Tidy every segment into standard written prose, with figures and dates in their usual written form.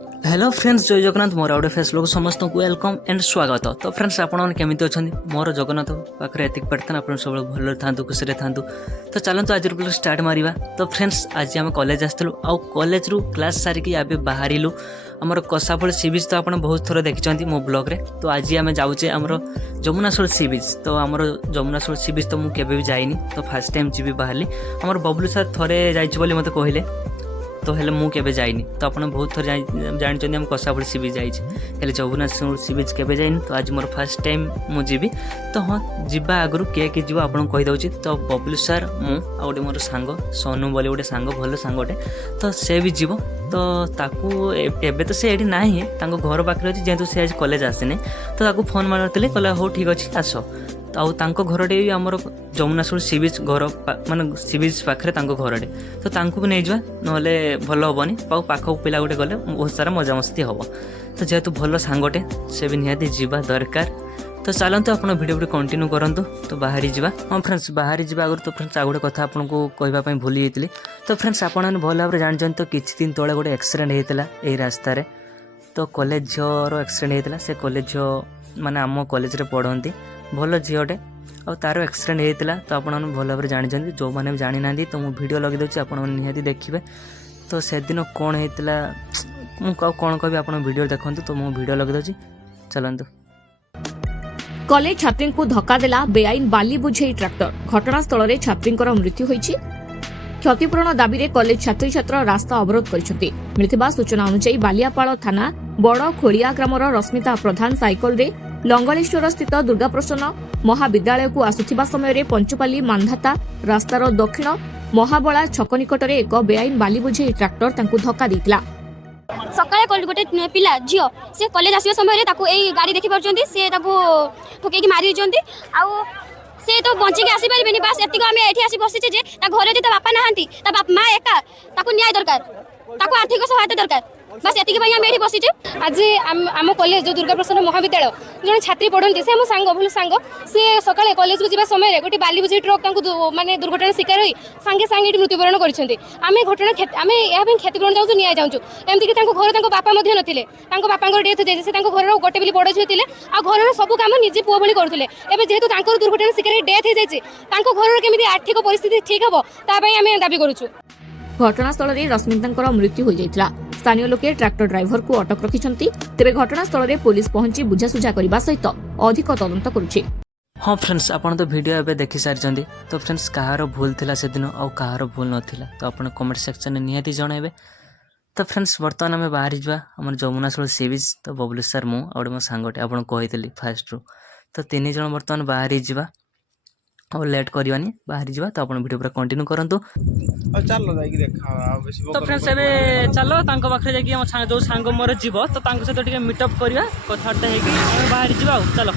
Hello friends, जय जगन्नाथ। मोर आउटे face लोक समस्त को वेलकम एंड स्वागत। तो फ्रेंड्स, आपन केमिति अछंती? मोर जगन्नाथ पाखरे एतिक प्रार्थना आपन सब भल थांतु, खुशी रे थांतु। तो चलंतु आज ब्लॉग स्टार्ट मारिबा। तो फ्रेंड्स, आज हम कॉलेज आस्तलु आ कॉलेज रु क्लास सारी की आबे बाहरिलु हमर कसाफळ सी बीच। तो आपन बहुत थोर देखिचंती मो ब्लॉग रे। तो आज हम जाउचे हमर जमुनासोल सी बीच। तो हमर जमुनासोल सी बीच तो मु केबे भी जाइनी, तो फर्स्ट टाइम जीबी बाहरली। हमर बबलू सर थोरे जाइछ बोली मते कहिले, तो हेले मु केबे जाइनी। तो आपन बहुत थोर जानि हम कसाफळ सी बीच जाइछ, हेले जमुनासोल सी बीच केबे जाइनी। तो आज मोर फर्स्ट टाइम मु जीबी। तो हाँ, जीबा आगरु के जीवा आपन कहि दउची। तो बबलू सर, मु आ गोटे मोर सांग सोनू बोली गोटे सांग, भल सांगटे। तो से भी जीवो। तो ताकू एबे तो से एठी नाही, तांको घर पाखरे अछि, जेतु से आज कॉलेज आसिने। तो ताकू फोन मारतले, कहला हो ठीक अछि आसो। तो तांको घरटे भी आमर जमुनासोल सी बीच घर माने सी बीच पाखरे तांको घरटे। तो तांको भी नहीं जावा, नहले भल हेनी। पाख पिला गोटे गले बहुत सारा मजामस्ती हम। तो जेहेतु भल सांगटे, से भी निहाती जीवा दरकार। तो चलते आप भिडियो कंटिन्यू करंतु। तो बाहरी जावा। हाँ फ्रेंड्स, बाहरी जावा आगर तो फ्रेंड्स आ गोटे कथा आपको कहवाई भूली जाइए। तो फ्रेंड्स, आपने भल भाव जानते तो किछि दिन तले गोटे एक्सीडेंट होता यही रास्तार। तो कॉलेज झीर एक्सीडेंट होता। से कॉलेज झी माने आम कॉलेज पढ़ती, भल झीटे और तार एक्सीडेंट होता। तो आप भल भाव जानते, जो मैंने भी जानी ना तो मुझे वीडियो लगे दूसरी, आपति देखिए। तो से दिन कौन होता मुझे कौन कह आप वीडियो देखूँ। तो मुझे वीडियो लगे दूसरी, चलतु। कॉलेज छात्री को धक्का देला बेआईन बाली बुझे ट्रैक्टर। घटनास्थल में छात्री मृत्यु होईछि। क्षतिपूरण दाबी रे कॉलेज छात्री छात्र रास्ता अवरोध करिसेंति। मिलिथिबा सूचना अनुसार बालियापाल थाना बड़ खोलिया ग्रामर रश्मिता प्रधान साइकल रे लंगलेश्वर स्थित दुर्गाप्रसन्न महाविद्यालय को आसुथिबा समय रे पंचपाली मानधाता रास्तार दक्षिण महाबला छक निकट में एक बेआईन बाली बुझे ट्रैक्टर तांकु धक्का देइतिला। सकाळे गोटे पिला झील से कॉलेज आसवा समय गाड़ी देखी पार्टी से ठोकई मारी आउ से तो बंचिक आसी पारे बास एतिक आम ये आसी बसीचे जे घरे जो बापा ना माँ एका न्याय दरकार, आर्थिक सहायता दरकार, बस एतिक आम ये बसीचे। आज आम कॉलेज जो दुर्गाप्रसन्न महाविद्यालय जन छात्री पढ़ती से सांग भूल सांग से सकाळे कॉलेज को जावा समय गोटे बाली बुझी ट्रक माने दुर्घटना शिकार होई सांगे सांगे मृत्युवरण करछन्ते। आमे घटना आमे या क्षतिपूरण चाहूँ न्याय चाहूँ। एमती कि घर बापा नथिले, बापा डेथ हो से घर गोटे भी बड़ झील थे आ घर सब कम निजे पुओ भली करुले। एबे जेहेतु दुर्घटना शिकार डेथ हो जाए घर केमी आर्थिक परिस्थिति ठीक हम तापाई आमे दाबी करूछु। घटनास्थल में रश्मिता मृत्यु हो जाइतिला। स्थानीय लोके ट्रैक्टर ड्राइवर को अटक रखिछन्ति। तेबे घटनास्थल में पुलिस पहुंची बुझासुझा करबा सहित अधिक तदंत करुछि। हाँ फ्रेंड्स, आपन तो वीडियो एबे देखि सारिचंदी। तो फ्रेंड्स, कहार भूल थिला से दिन और कहार भूल नथिला, तो आपन कमेंट सेक्शन में निहाती जणाइबे। तो फ्रेंड्स, बर्तमान आम बाहरी जा हमर जमुनासोल सी बीच। तो बबलू सर, मु और मो सांगटे आपन कहितली फास्ट रु। तो तीन जण बर्तमान बाहरी जा और लेट करवानी, बाहरी जा। तो अपन वीडियो पूरा कंटिन्यू करंतु। तो फ्रेंड्स, एबे चलो तांको पाखरे जाकी हम जो सांग मोर जीव, तो तांको सहित टिके मीटअप करवा, कथार्ता हेकी हम बाहरी जा। चलो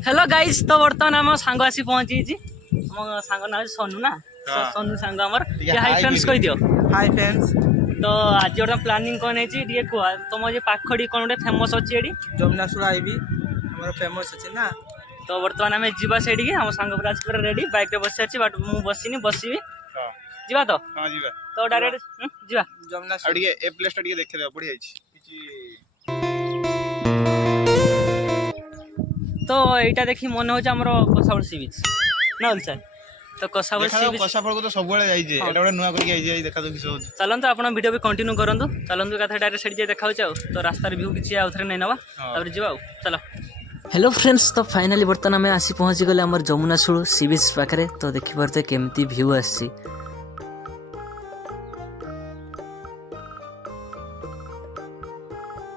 हेलो गाइस। तो बर्तमान आम सांग आसी पहुंची। मो सांग ना सोनू ना, सोनू सांग हमर। हाय फ्रेंड्स कहि दियो। Hi friends. तो आज गोटे प्लानिंग कौन है टे कह तुम ये पाखड़ी कौन गोटे फेमस अच्छी ये जमुनासोल आईबी हमर फेमस अछि ना। तो बर्तमान आम जीवा से हम सांग पूरा रेडी बाइक रे बसी अच्छी, बट मु बसिनी बसबी जीवा। तो हां जीवा। तो डायरेक्ट जीवा जमुनासोल अडिगे ए प्लेस अडिगे देखे दे बढ़िया अछि किछि। तो एटा देखी मन हो हमर कसावल सी बीच ना सर। तो कसावल सी बीच कसाफळ को तो सब बेले जाई जे एटा बडा नुवा करके आई जे देखा तो किछो। चलंतु आपण वीडियो भी कंटिन्यू करंतु। चलंतु कथा डायरेक्ट सेट जे देखाउ छ। तो रास्ता रिव्यू किछि आउथरे नै नवा, तबरे जीवा। चलो हेलो फ्रेंड्स, तो फाइनली बर्तमान आम आसी पहुंची गले हमर जमुनासोल सी बीच पाखरे। तो देखि परते केमती व्यू आसी।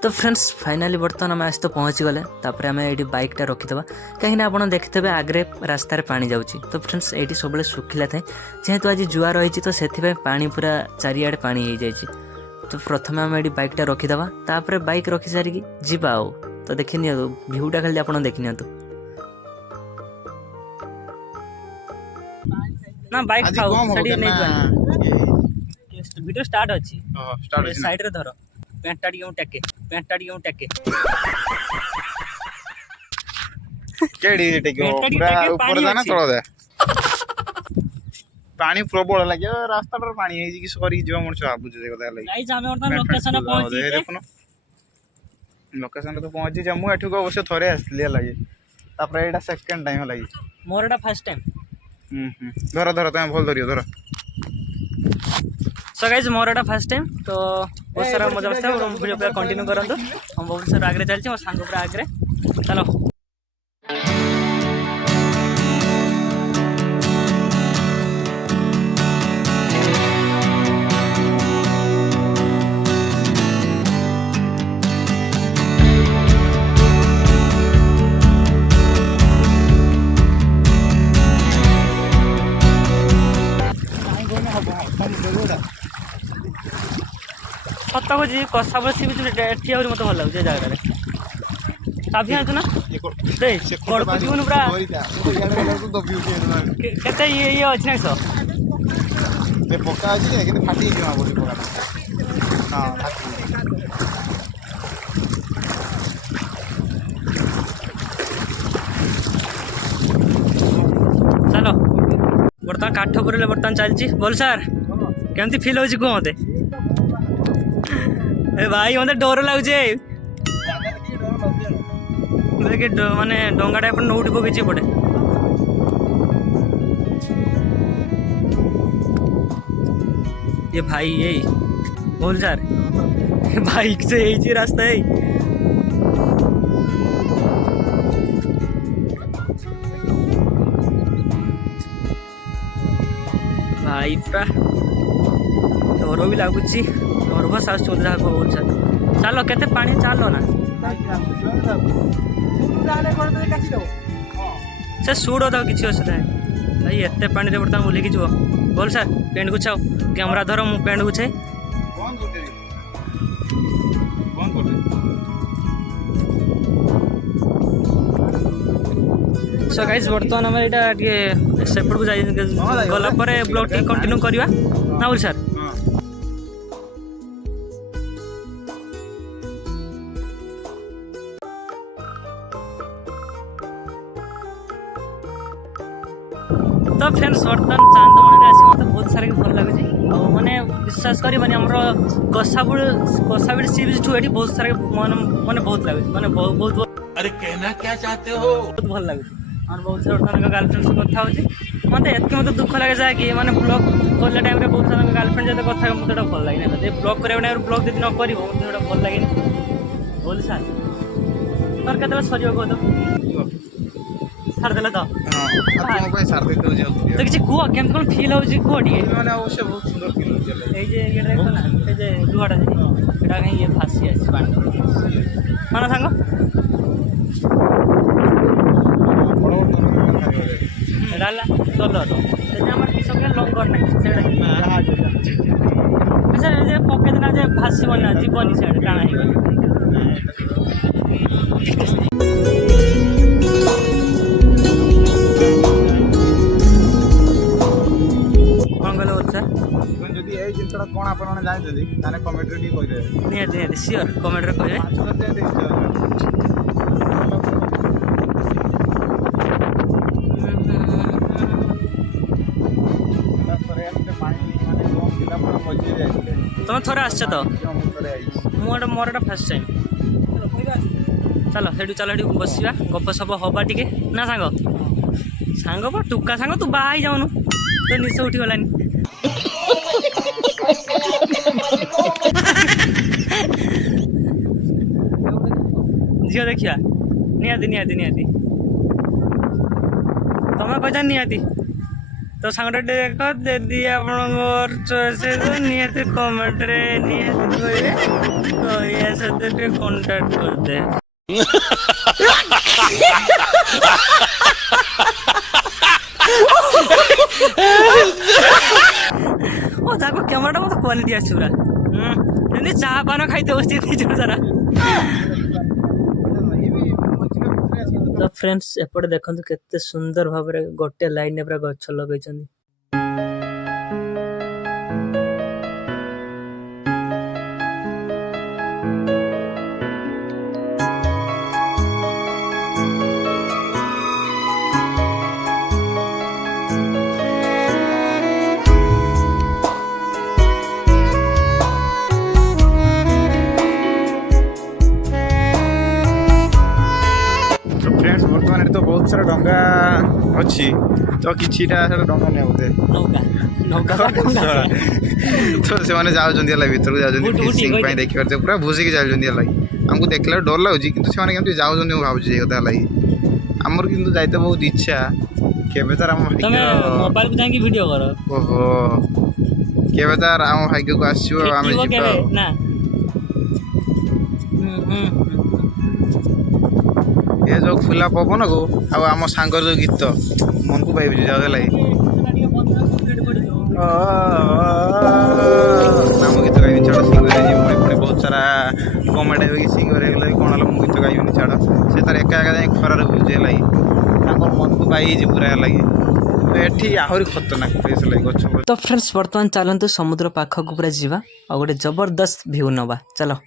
तो फ्रेंड्स फाइनाली बर्तमान आम आज तो पहुँची गले तापर आम ये बाइकटा रखीदे कहीं आप देखते आगे रास्तार पानी जाऊँगी तो फ्रेंड्स ये सब सुखिला थाए जेहेतु आज जुआ रही तो से पानी पूरा चारिआडे पानी हो जाए तो प्रथम आम ये बाइकटा रखीदे तापर बाइक रखी सारिकी जीवा आओ तो देखी नि भ्यूटा खाली आप देखी नि ना बाइक खाओ वीडियो स्टार्ट अच्छी साइड रे धर पैंटा टेके केडी टेके पूरा ऊपर जाना तळ दे पानी प्रबल लागे रास्ता पर पानी है कि सरी जीव मनुष्य भाबु जे कथा लागे गाइस हमें वर्तमान लोकेशन पहुंची देखुन लोकेशन तो पहुंची जे मु एठु को अवश्य थरे आसली लागे तापर एटा सेकंड टाइम लागे मोर एटा फर्स्ट टाइम धर धर तुम भल धरियो धर सो गाइस मोर एटा फर्स्ट टाइम तो बहुत सारा मजा मस्ती है वीडियो पे कंटिन्यू करंतु हम बहुत सारा आगे चलछि और सांग पूरा आगे चलो सत कह कषा बसी भी ठिया मत भल लगे जगह चाबी आनु ना जीवन पूरा केते ये अच्छी ना पक्का अच्छी कि फाटी हाँ चलो बर्तमान काठ पर बर्तमान चलती बोल सार केमती फिल हो मत ए भाई मत डर लगुचे देखे माने डंगाटा एपटे नौटी पकई पटे ये भाई यही बोल सार बाइक से यही रास्ता है भाई पूरा डर भी लगुच नर्भस आस बोल सार चलो केते पानी चलो ना से सुड़ था किसी असुविधा है भाई एत पानी बर्तमान बुलिकी जीव बोल सार पेंट गुछाओ कैमरा धर मु पेंट गुछे सो गाइस बर्तमान आम यहाँ सेपट को गला ब्लॉग टी कंटिन्यू करवा ना बोल सार तो फ्रेंड्स बर्तमान चांदमणी आसी मत बहुत सारा भल लगे मैंने विश्वास कर कसाबुड़ सी बीच ठू बहुत सारा मैंने बहुत लगे मैंने बहुत अरे कहना क्या चाहते हो बहुत भल लगे और बहुत सारा बर्तमान गर्लफ्रेंड से कथा होती मत मत दुख लगे जाए कि मैंने ब्लॉग करला टाइम बहुत सारा गर्लफ्रेंड जो कथा मतलब भल लगे ब्लॉग कर ब्लॉग यदि न कर भल लगे बोल सार तर के सर कह छाड़देले तो तो किसी कह केमती कौन फिल होची कह टे अवश्य बहुत सुंदर फील ये देख ना ये लुहाटा यहाँ कहीं ये फासी आसी मान सांग कलर आम किस लंगर ना से पके देना भाषण ना जीवन से टाणा जिनसा कौन आप जानते कमेंट निहाती सियोर कमेंट कहे तुम थोड़े आस तो मोर फर्स्ट टाइम चलो से चलो बसवा गप सप हवा टे ना सांग सांग टुका सांग तू बाहा जाऊनु तो निश उठी गलानी झील देखा निहाती निहाती निहाती तुम कह निहाती तो सांगटा देख जदि आपनकर चॉइस तो नियत कमेंट रे नियत करिवे तो या साथे कांटेक्ट कर दे ओ ताको कैमराटा मत क्वालिटी आछ पूरा एने चाह पान खाइते बसती जोर सारा तो फ्रेंड्स एपटे देखंतु केते सुंदर भाबरे गोटे लाइन ने पूरा गछ लगैछन्ती फ्रेंड्स बर्तमान तो बहुत सारा डंगा अच्छी तो किछिटा सारा डंगा ने बोधे नौका नौका तो से माने जाउजंदी हला भीतर जाउजंदी फिशिंग पई देखि परते पूरा भूसी के जाउजंदी हला हमको देखला डर लागुची किंतु से माने केमति जाउजंदी हम भाबुची कथा हला हमर किंतु जाइते बहुत इच्छा केबे तार हम तमे मोबाइल पे जाके वीडियो करो ओहो केबे तार हम भाग्य को आसीबो हम जिबो ना ये जो खुला पवन को आउ आम सांगर जो गीत मन को पाइबे जाउ हला नाम गीत गाइबी छाड़ सिंगर जी मैं पुणी बहुत सारा कमेंट है कि सिंगर है कौन हल मु गीत गाइबी छाड़ से तार एका एका जाए खरार बुझे लगी मन को पाई पूरा लगे एठी आहरी खतरनाक प्लेस लगे गछ तो फ्रेंड्स वर्तमान चलते समुद्र पाखक पूरा जीवा आ गोटे जबरदस्त व्यू नवा चलो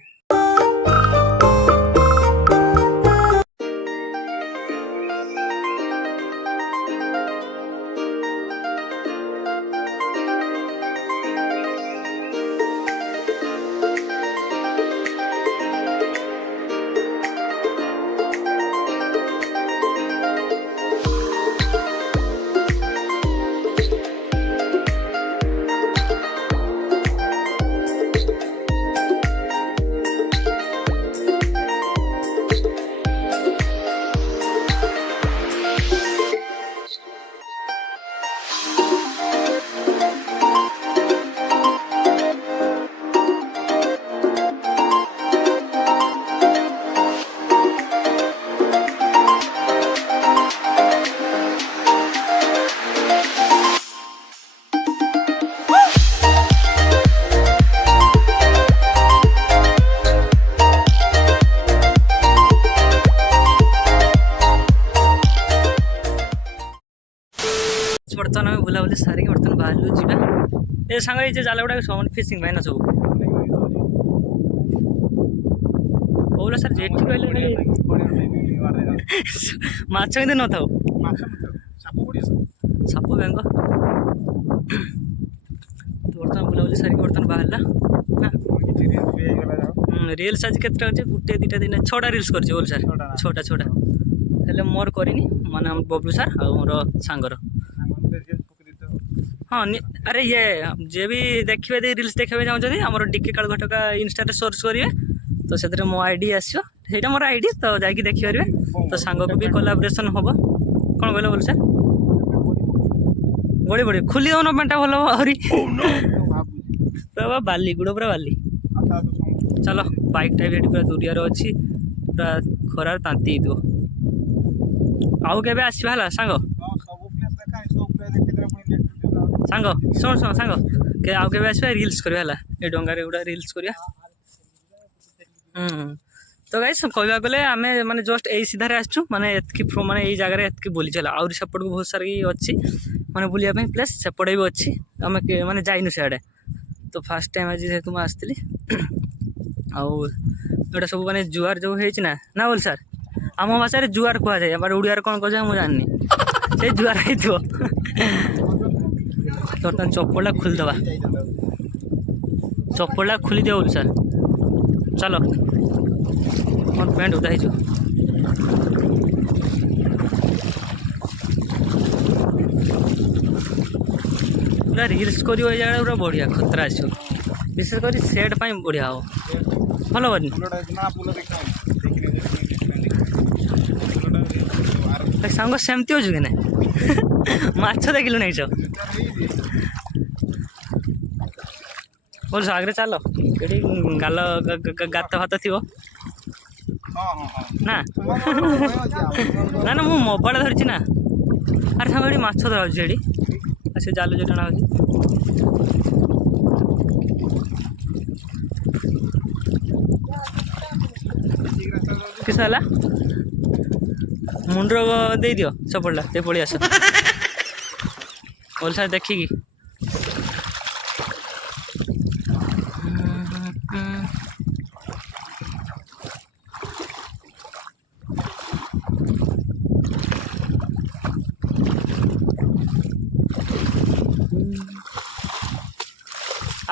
बर्तमान आम बुलाबुली सारिक बर्तमान बाहर जीवा ए सांग ये जाल गुड़ा सब फिशिंग भाई ना सब बोला सर जेठी कहले माछ केंदे न थाओ साप बेंग तो बर्तमान बुलाबुली सारिक बर्तमान बाहरला रील्स आज केतटा अछि गुटे दुटा दिन 6टा रील्स करछि बोल सर 6टा हेले मोर करिनी माने हम बबलू सर आ मोर सांगर हाँ अरे ये जे भी देखिए रील्स देखा चाहते आम डिके काल घटका इंस्टा सर्च करेंगे तो से मो आईडी आसो ସେଇଟା मोर आईडी तो जाकि देखिपारे तो सांग को भी कोलाब्रेसन हम कौन कहल बोल सर बड़ी बड़ी खुली दौन पेंटा भल आहरी पूरा बाली गुड़ पूरा बाली चलो बाइक टाइप ये पूरा दूरियार अच्छी पूरा खरार तांती आउ के आसवा है सांग सांग शुण शुण सांग के आउ के आसवा रील्स करवा है ये डंगारे गुड़ा रील्स करवा तो गाइस कहवा गले आम माने जस्ट यही सीधार आसचु माने माने यही जगह एतकी बुली चला आउरी सेपट को बहुत सारा अच्छी माने बुलिया प्लेस सेपटे भी अच्छी आम माने जाइनु सियाड़े तो फास्ट टाइम आज जेहेतु मुझे आसती आउटा सब माने जुआर जो है ना बोल सर आम भाषा जुआर कह जाए बट ओडिया कौन कह मुझे जाननी से जुआर है बर्तमान चप्पलटा खोलीदे चप्पलटा खोली दिया बोल सर चलो मोर पैंट उदा ही पूरा रील्स कर जगह पूरा बढ़िया खतरा आस विशेषकर सेट पर बढ़िया हम भल बनी सांग सेमती अच्छे कि ना ମାଛ ଦେଖିଲୁ ନାଇଁ ଛ ବୋଲ ଆଗରେ ଚାଲ ଏଠି ଗାଲ ଗାତ ଫାତ ଥିବ ନା ନା ନା ମୁଁ ମୋବାଇଲ ଧରିଛି ନା ଆରେ ସାଙ୍ଗ ଏଠି ମାଛ ଧରା ହଉଛି ଏଠି ଆଉ ସେ ଜାଲ ଯୋଉ ଟଣା ହଉଛି କିସ ହେଲା ମୁଣ୍ଡ ଦେଇଦିଅ ସପଡ଼ଲା ସେ ପଳେଇ ଆସ ଓଲସା ଦେଖିକି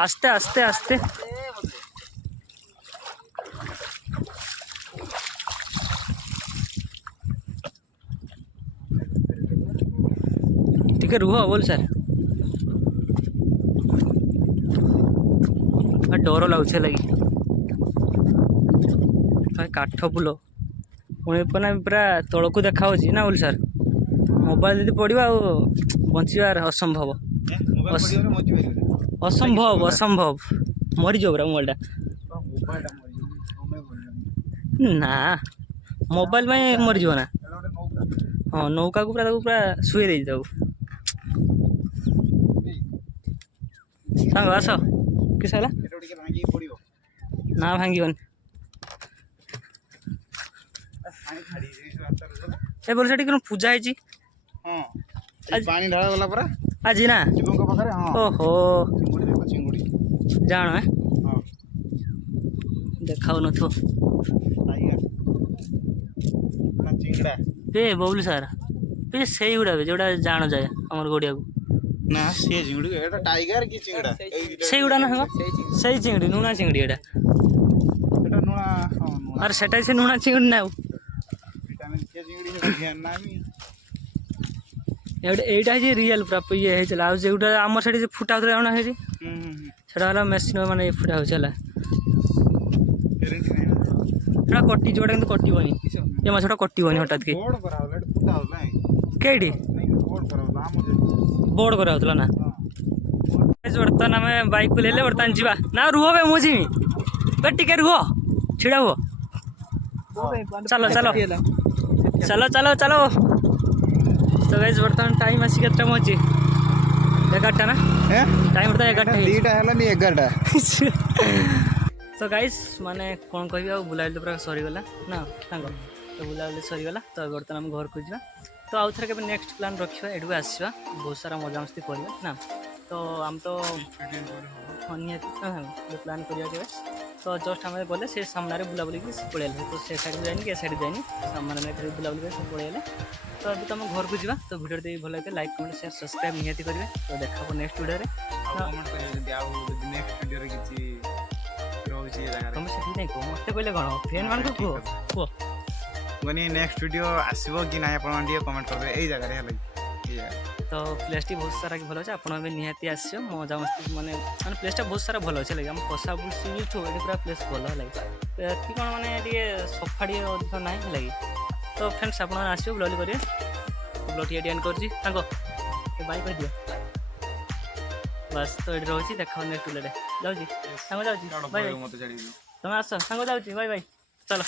আস্তে আস্তে আস্তে ଟିକେ ରୁହ ବୋଲ ସାର୍ ଡର ଲାଗୁଛି ଲାଗି କାଠ ଫୁଲ ପୁଣି ପୁରା ତଳକୁ ଦେଖା ହେଉଛି ନା ବୋଲ ସାର୍ ମୋବାଇଲ ଯଦି ପଡ଼ିବ ଆଉ ବଞ୍ଚିବାର ଅସମ୍ଭବ ଅସମ୍ଭବ ଅସମ୍ଭବ ମରିଯିବ ପୁରା ମୋବାଇଲଟା ନା ମୋବାଇଲ ପାଇଁ ମରିଯିବ ନା ହଁ ନୌକାକୁ ପୁରା ତାକୁ ପୁରା ଶୁଏଇ ଦେଇଛି ତାକୁ ସାଙ୍ଗ ଆସ କିସ ହେଲା ନା ଭାଙ୍ଗିବନି ଏ ବର୍ଷ ସେଠି କ'ଣ ପୂଜା ହେଇଛି ପାଣି ଢଳା ଗଲା ପରା ଆଜି ନା ଶିବଙ୍କ ପାଖରେ ଓହୋ ଚିଙ୍ଗୁଡ଼ି ଜାଣ ଦେଖାଉନଥିବ ଚିଙ୍ଗଡ଼ା ଏ ବବୁଲ ସାର୍ ଏ ସେଇଗୁଡ଼ା ଯୋଉଟା ଜାଣ ଯାଏ ଆମର ଗଡ଼ିଆକୁ ନା ସିଏ ଚିଙ୍ଗୁଡ଼ି ଏଟା ଟାଇଗର କି ଚିଙ୍ଗଡ଼ା ସେଇଗୁଡ଼ା ନା ସାଙ୍ଗ ସେଇ ଚିଙ୍ଗୁଡ଼ି ଲୁଣା ଚିଙ୍ଗୁଡ଼ି ଏଟା এটা নোনা নোনা আর সেটাই সে লুଣା চিংড়ি নাও ভিটামিন কে চিংড়ি সেটা ধ্যান না আমি এইটা হচ্ছে রিয়েল পুরা ইয়ে হয়েছিল আর যেটা আমার সেটি যে ফুটা হতে জানা হয়েছে সেটা হলো মেশিন মানে ফুটা হচ্ছে হল গ্যারেন্টি নাই না সেটা কটিଯିବ কিন্তু কটিবনি ଏ ମାଛଟା କଟିବନି ହଠାତ୍ କି ବୋର୍ଡ କରା ହଲା ଏଟା ଫୁଟା ହଲା କେଇଠି ନାଇଁ ବୋର୍ଡ କରା ହଲା ଆମ ଯେ ବୋର୍ଡ କରାହେଉଥିଲା ନା ବର୍ତ୍ତମାନ ଆମେ ବାଇକ୍ ବୁଲେଇଲେ ବର୍ତ୍ତମାନ ଯିବା ନା ରୁହ ବେ ମୁଁ ଯିମି ବେ ଟିକେ ରୁହ ଛିଡ଼ା ହୁଅ ଚାଲ ଚାଲ ଚାଲ ଚାଲ ଚାଲ ତ ଗାଇସ୍ ବର୍ତ୍ତମାନ ଟାଇମ୍ ଆସି କେତେଟା ପହଞ୍ଚି 11ଟା ନା ଟାଇମ୍ ବର୍ତ୍ତମାନ 11ଟା ଦିଟା ହେଲାନି 11ଟା ତ ଗାଇସ୍ ମାନେ କ'ଣ କହିବି ଆଉ ବୁଲାବୁଲି ପୁରା ସରିଗଲା ନା ସାଙ୍ଗ ତ ବୁଲାବୁଲି ସରିଗଲା ତ ବର୍ତ୍ତମାନ ଆମେ ଘରକୁ ଯିବା ତ ଆଉ ଥରେ କେବେ ନେକ୍ସଟ ପ୍ଲାନ୍ ରଖିବା ଏଠିକୁ ଆସିବା ବହୁତ ସାରା ମଜାମସ୍ତି କରିବା ନା ତ ଆମେ ତ ନିହାତି ପ୍ଲାନ୍ କରିବା କେବେ ତ ଜଷ୍ଟ ଆମେ ଗଲେ ସେ ସାମ୍ନାରେ ବୁଲାବୁଲି ପଳେଇଲେ ତ ସେ ସାଇଡ଼୍ ଯାଇନି କି ଏ ସାଇଡ଼୍ ଯାଇନି ସାମ୍ନାରେ ବୁଲାବୁଲି କରି ସବୁ ପଳେଇଲେ ତ ଏବେ ତ ଆମେ ଘରକୁ ଯିବା ତ ଭିଡ଼ିଓ ଦେଇ ଭଲ ଲାଗିଲେ ଲାଇକ୍ କମେଣ୍ଟ ସେୟାର ସବସ୍କ୍ରାଇବ୍ ନିହାତି କରିବେ ତ ଦେଖା ହେବ ନେକ୍ସଟ ଭିଡ଼ିଓରେ କମେଣ୍ଟ କରିବେ ଯଦି ଆଉ ଯଦି ନେକ୍ସଟ ଭିଡ଼ିଓରେ କିଛି ରହୁଛି ଏ ଜାଗାରେ ତମେ ସେଠି ନାଇଁ କୁହ ମୋତେ କହିଲେ କ'ଣ ଫ୍ରେଣ୍ଡ ମାନଙ୍କୁ କୁହ କୁହ ମାନେ ନେକ୍ସଟ ଭିଡ଼ିଓ ଆସିବ କି ନାହିଁ ଆପଣମାନେ ଟିକେ କମେଣ୍ଟ କରିଦେବେ ଏଇ ଜାଗାରେ ହେଲା ଏଇ ଜାଗାରେ ତ ପ୍ଲେସ୍ଟି ବହୁତ ସାରା ଭଲ ଅଛି ଆପଣ ଏବେ ନିହାତି ଆସିବ ମଜାମସ୍ତି ମାନେ ପ୍ଲେସ୍ଟା ବହୁତ ସାରା ଭଲ ଅଛି ଲାଗେ ଆମ କଷାପୁର ସି ବିଚ୍ ଏଠି ପୁରା ପ୍ଲେସ୍ ଭଲ ଲାଗେ ଏଠି କ'ଣ ମାନେ ଟିକେ ସଫା ଟିକେ ଅଧିକ ନାହିଁ ଲାଗେ ତ ଫ୍ରେଣ୍ଡସ୍ ଆପଣମାନେ ଆସିବେ ବୁଲାବୁଲି କରିବେ ବ୍ଲଗ୍ ଟିକେ ଏଣ୍ଡ କରୁଛି ତାଙ୍କ ବାଇ କହିଦିଅ ବାସ୍ ତ ଏଠି ରହୁଛି ଦେଖାଅ ନେକ୍ସଟ ଭିଡ଼ିଓରେ ଯାଉଛି ସାଙ୍ଗ ଯାଉଛି ବାଇ ବାଇ ମୋତେ ଛାଡ଼ିବି ତମେ ଆସ ସାଙ୍ଗ ଯାଉଛି ବାଇ ବାଇ ଚାଲ